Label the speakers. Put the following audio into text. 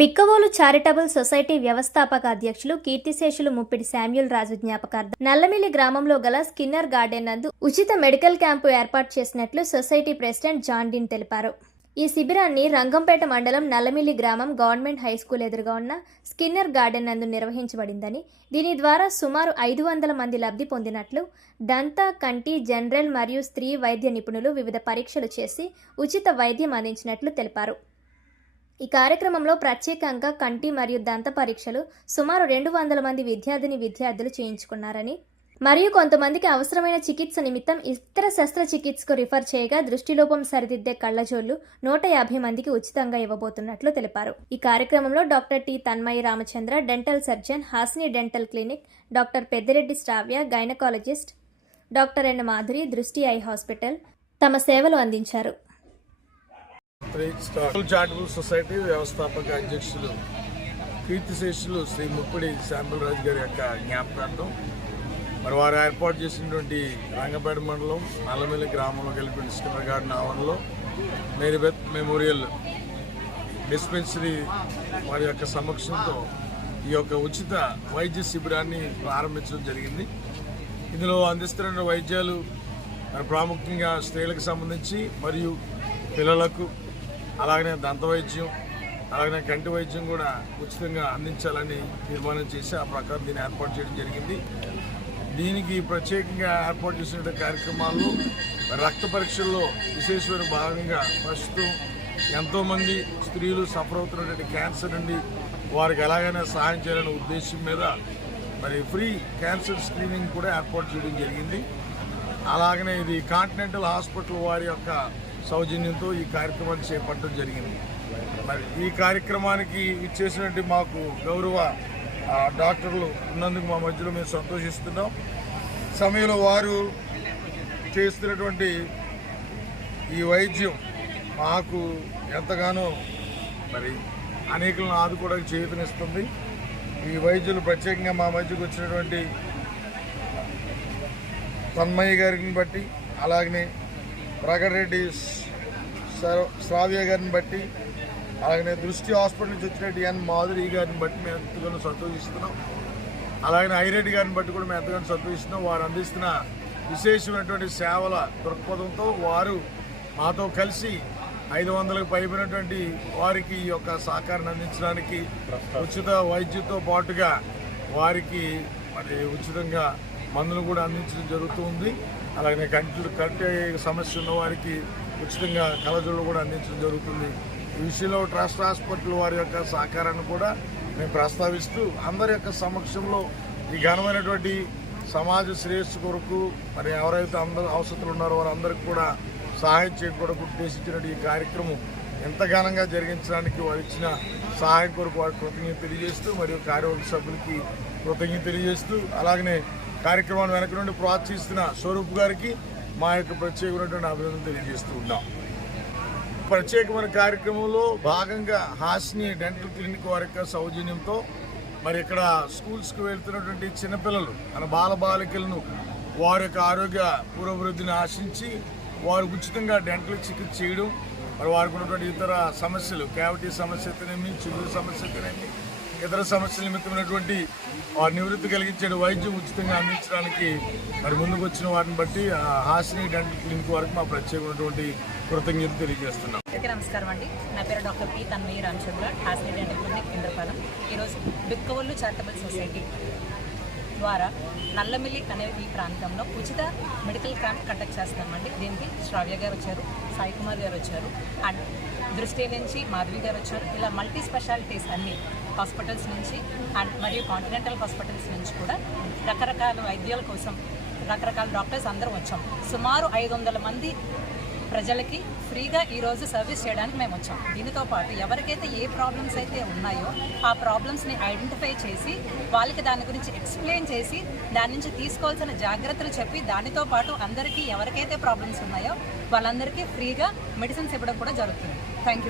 Speaker 1: Bikkavolu charitable society వ్యవస్థాపక అధ్యక్షులు కీర్తిశేషులు ముప్పిడి శామ్యుల్ రాజు జ్ఞాపకార్థం నల్లమిల్లి గ్రామంలో గల స్కిన్నర్ గార్డెన్ నందు ఉచిత మెడికల్ క్యాంపు ఏర్పాటు చేసినట్లు సొసైటీ ప్రెసిడెంట్ జాన్ డీన్ తెలిపారు. ఈ శిబిరాన్ని రంగంపేట మండలం నల్లమిల్లి గ్రామం గవర్నమెంట్ హై స్కూల్ ఎదురుగా ఉన్న స్కిన్నర్ గార్డెన్ నందు నిర్వహించబడిందని దీని ద్వారా సుమారు ఐదు వందల మంది లబ్ధి పొందినట్లు దంత కంటి జనరల్ మరియు స్త్రీ వైద్య నిపుణులు వివిధ పరీక్షలు చేసి ఉచిత వైద్యం అందించినట్లు తెలిపారు. ఈ కార్యక్రమంలో ప్రత్యేకంగా కంటి మరియు దంత పరీక్షలు సుమారు రెండు వందల మంది విద్యార్థిని విద్యార్థులు చేయించుకున్నారని మరియు కొంతమందికి అవసరమైన చికిత్స నిమిత్తం ఇతర శస్త్రచికిత్సకు రిఫర్ చేయగా దృష్టిలోపం సరిదిద్దే కళ్ళజోళ్ళు నూట యాభై మందికి ఉచితంగా ఇవ్వబోతున్నట్లు తెలిపారు. ఈ కార్యక్రమంలో doctor T Tanmayi Ramachandra dental surgeon Hasini dental clinic doctor Peddireddy Sravya gynaecologist doctor N Madhuri Drishti eye hospital తమ సేవలు అందించారు.
Speaker 2: చారిటబుల్ సొసైటీ వ్యవస్థాపక అధ్యక్షులు కీర్తిశేషులు శ్రీ ముప్పిడి శాంబల్ రాజు గారి యొక్క జ్ఞాపకార్థం. మరి వారు ఏర్పాటు చేసినటువంటి రంగపేట మండలం నల్లమిల్లి గ్రామంలో కలిపి స్కిన్నర్ గార్డెన్ ఆవరణలో మేరీబెత్ మెమోరియల్ డిస్పెన్సరీ వారి యొక్క సమక్షంతో ఈ యొక్క ఉచిత వైద్య శిబిరాన్ని ప్రారంభించడం జరిగింది. ఇందులో అందిస్తున్న వైద్యాలు ప్రాముఖ్యంగా స్త్రీలకు సంబంధించి మరియు పిల్లలకు అలాగనే దంత వైద్యం అలాగనే కంటి వైద్యం కూడా ఉచితంగా అందించాలని తీర్మానం చేసి ఆ ప్రకారం దీన్ని ఏర్పాటు చేయడం జరిగింది. దీనికి ప్రత్యేకంగా ఏర్పాటు చేసిన కార్యక్రమాల్లో రక్త పరీక్షల్లో విశేషమైన భాగంగా ప్రస్తుతం ఎంతోమంది స్త్రీలు సఫర్ అవుతున్నటువంటి క్యాన్సర్ నుండి వారికి ఎలాగైనా సహాయం చేయాలనే ఉద్దేశం మీద మరి ఫ్రీ క్యాన్సర్ స్క్రీనింగ్ కూడా ఏర్పాటు చేయడం జరిగింది. అలాగనే ఇది కాంటినెంటల్ హాస్పిటల్ వారి యొక్క సౌజన్యంతో ఈ కార్యక్రమాన్ని చేపట్టడం జరిగింది. మరి ఈ కార్యక్రమానికి ఇచ్చేసినట్టు మాకు గౌరవ డాక్టర్లు ఉన్నందుకు మా మధ్యలో మేము సంతోషిస్తున్నాం. సమయంలో వారు చేస్తున్నటువంటి ఈ వైద్యం మాకు ఎంతగానో మరి అనేకులను ఆదుకోవడానికి చేతనిస్తుంది. ఈ వైద్యులు ప్రత్యేకంగా మా మధ్యకు వచ్చినటువంటి తన్మయ్య గారిని బట్టి అలాగనే ప్రగడ్రెడ్డి శ్రావ్య గారిని బట్టి అలాగనే దృష్టి హాస్పిటల్ నుంచి వచ్చినట్టు ఎన్ మాధురి గారిని బట్టి మేము ఎంతగానో సంతోషిస్తున్నాం. అలాగనే ఐరెడ్డి గారిని బట్టి కూడా మేము ఎంతగానో సంతోషిస్తున్నాం. వారు అందిస్తున్న విశేషమైనటువంటి సేవల దృక్పథంతో వారు మాతో కలిసి ఐదు వందలకు పైబడినటువంటి వారికి ఈ యొక్క సహకారాన్ని అందించడానికి ఉచిత వైద్యంతో పాటుగా వారికి మరి ఉచితంగా మందులు కూడా అందించడం జరుగుతుంది అలాగే కంటి కంటి సమస్య ఉన్న వారికి ఉచితంగా కళజోళ్ళు కూడా అందించడం జరుగుతుంది. ఈ విషయంలో ట్రస్ట్ హాస్పిటల్ వారి యొక్క సహకారాన్ని కూడా మేము ప్రస్తావిస్తూ అందరి యొక్క సమక్షంలో ఈ ఘనమైనటువంటి సమాజ శ్రేయస్సు కొరకు మరి ఎవరైతే అందరూ అవసరాలు ఉన్నారో వారందరికీ కూడా సహాయం చేయకూడదు ఉద్దేశించినటువంటి ఈ కార్యక్రమం ఎంత ఘనంగా జరిగించడానికి వారు ఇచ్చిన సహాయం కొరకు వారికి కృతజ్ఞత తెలియజేస్తూ మరియు కార్యవర్గ సభ్యులకి కృతజ్ఞత తెలియజేస్తూ అలాగనే కార్యక్రమాన్ని వెనక నుండి ప్రోత్సహిస్తున్న స్వరూప్ గారికి మా యొక్క ప్రత్యేకమైనటువంటి అభినందన తెలియజేస్తూ ఉన్నాం. ప్రత్యేకమైన కార్యక్రమంలో భాగంగా హాస్ని డెంటల్ క్లినిక్ వారి యొక్క సౌజన్యంతో మరి ఇక్కడ స్కూల్స్కి వెళ్తున్నటువంటి చిన్నపిల్లలు మన బాల బాలికలను వారి యొక్క ఆరోగ్య పురోభివృద్ధిని ఆశించి వారు ఉచితంగా డెంటల్ చికిత్స చేయడం మరి వారికి ఉన్నటువంటి ఇతర సమస్యలు క్యావిటీ సమస్య అయితేనేమి చిగురు సమస్య అయితేనేమి ఇతర సమస్యల నిమిత్తమైనటువంటి వారి నివృత్తి కలిగించే వైద్యం ఉచితంగా అందించడానికి మరి ముందుకు వచ్చిన వాటిని బట్టి హాసిని డెంటల్ క్లినిక్ వరకు మా ప్రత్యేకమైనటువంటి కృతజ్ఞత తెలియజేస్తున్నాం.
Speaker 3: నమస్కారం అండి. నా పేరు doctor P Tanmayya Ramachandra Hasini dental clinic Indrapalem. ఈరోజు బిక్కవల్లు చారిటబుల్ సొసైటీ ద్వారా నల్లమిల్లి అనే ఈ ప్రాంతంలో ఉచిత మెడికల్ క్యాంప్ కండక్ట్ చేస్తున్నామండి. దీనికి శ్రావ్య గారు వచ్చారు సాయి కుమార్ గారు వచ్చారు అండ్ దృష్టి నుంచి మాధవి గారు వచ్చారు. ఇలా మల్టీ స్పెషాలిటీస్ అన్ని హాస్పిటల్స్ నుంచి అండ్ మరియు కాంటినెంటల్ హాస్పిటల్స్ నుంచి కూడా రకరకాల వైద్యాల కోసం రకరకాల డాక్టర్స్ అందరూ వచ్చాం. సుమారు ఐదు వందల మంది ప్రజలకి ఫ్రీగా ఈరోజు సర్వీస్ చేయడానికి మేము వచ్చాం. దీనితో పాటు ఎవరికైతే ఏ ప్రాబ్లమ్స్ అయితే ఉన్నాయో ఆ ప్రాబ్లమ్స్ని ఐడెంటిఫై చేసి వాళ్ళకి దాని గురించి ఎక్స్ప్లెయిన్ చేసి దాని నుంచి తీసుకోవాల్సిన జాగ్రత్తలు చెప్పి దానితో పాటు అందరికీ ఎవరికైతే ప్రాబ్లమ్స్ ఉన్నాయో వాళ్ళందరికీ ఫ్రీగా మెడిసిన్స్ ఇవ్వడం కూడా జరుగుతుంది. Thank you